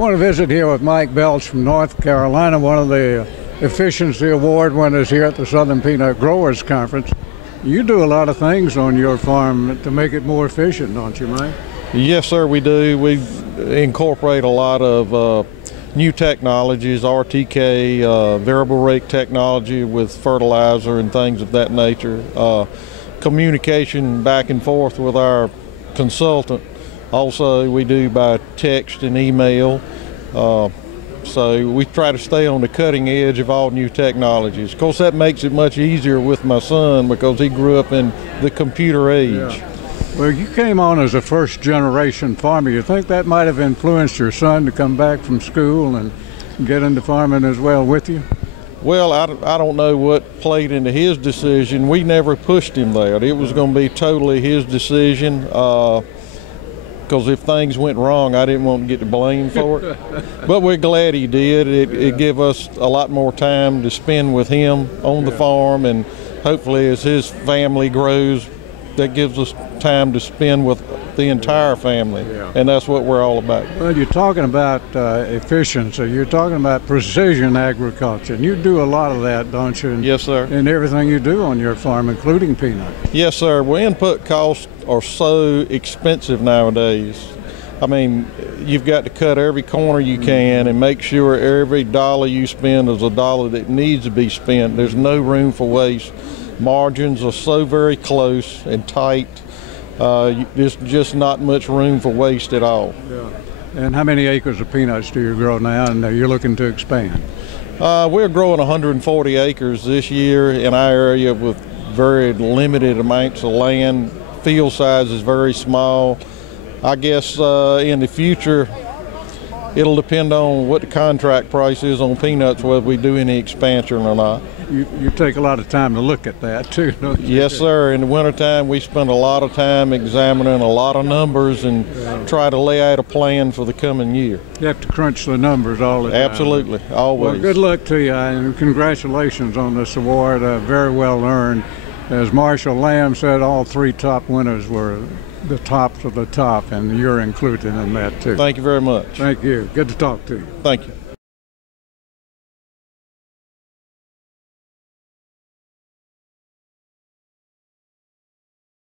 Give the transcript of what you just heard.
I want to visit here with Mike Belch from North Carolina, one of the Efficiency Award winners here at the Southern Peanut Growers Conference. You do a lot of things on your farm to make it more efficient, don't you, Mike? Yes, sir, we do. We incorporate a lot of new technologies, RTK, variable rate technology with fertilizer and things of that nature. Communication back and forth with our consultant. Also, we do by text and email. So we try to stay on the cutting edge of all new technologies. Of course, that makes it much easier with my son because he grew up in the computer age. Yeah. Well, you came on as a first-generation farmer. You think that might have influenced your son to come back from school and get into farming as well with you? Well, I don't know what played into his decision. We never pushed him there. It was going to be totally his decision. Because if things went wrong, I didn't want to get the blame for it. But we're glad he did. It gave us a lot more time to spend with him on the farm, and hopefully as his family grows, that gives us time to spend with the entire family, and that's what we're all about. Well, you're talking about efficiency. You're talking about precision agriculture, and you do a lot of that, don't you? Yes, sir. In everything you do on your farm, including peanuts. Yes, sir. Well, input costs are so expensive nowadays. I mean, you've got to cut every corner you can and make sure every dollar you spend is a dollar that needs to be spent. There's no room for waste. Margins are so very close and tight. There's just not much room for waste at all. Yeah. And how many acres of peanuts do you grow now, and you're looking to expand? We're growing 140 acres this year in our area with very limited amounts of land. Field size is very small. I guess in the future, it'll depend on what the contract price is on peanuts, whether we do any expansion or not. You take a lot of time to look at that too, don't you? Yes, sir. In the wintertime, we spend a lot of time examining a lot of numbers and try to lay out a plan for the coming year. You have to crunch the numbers all the time. Absolutely, always. Well, good luck to you, and congratulations on this award. Very well earned. As Marshall Lamb said, all three top winners were the tops of the top, and you're included in that too. Thank you very much. Thank you. Good to talk to you. Thank you.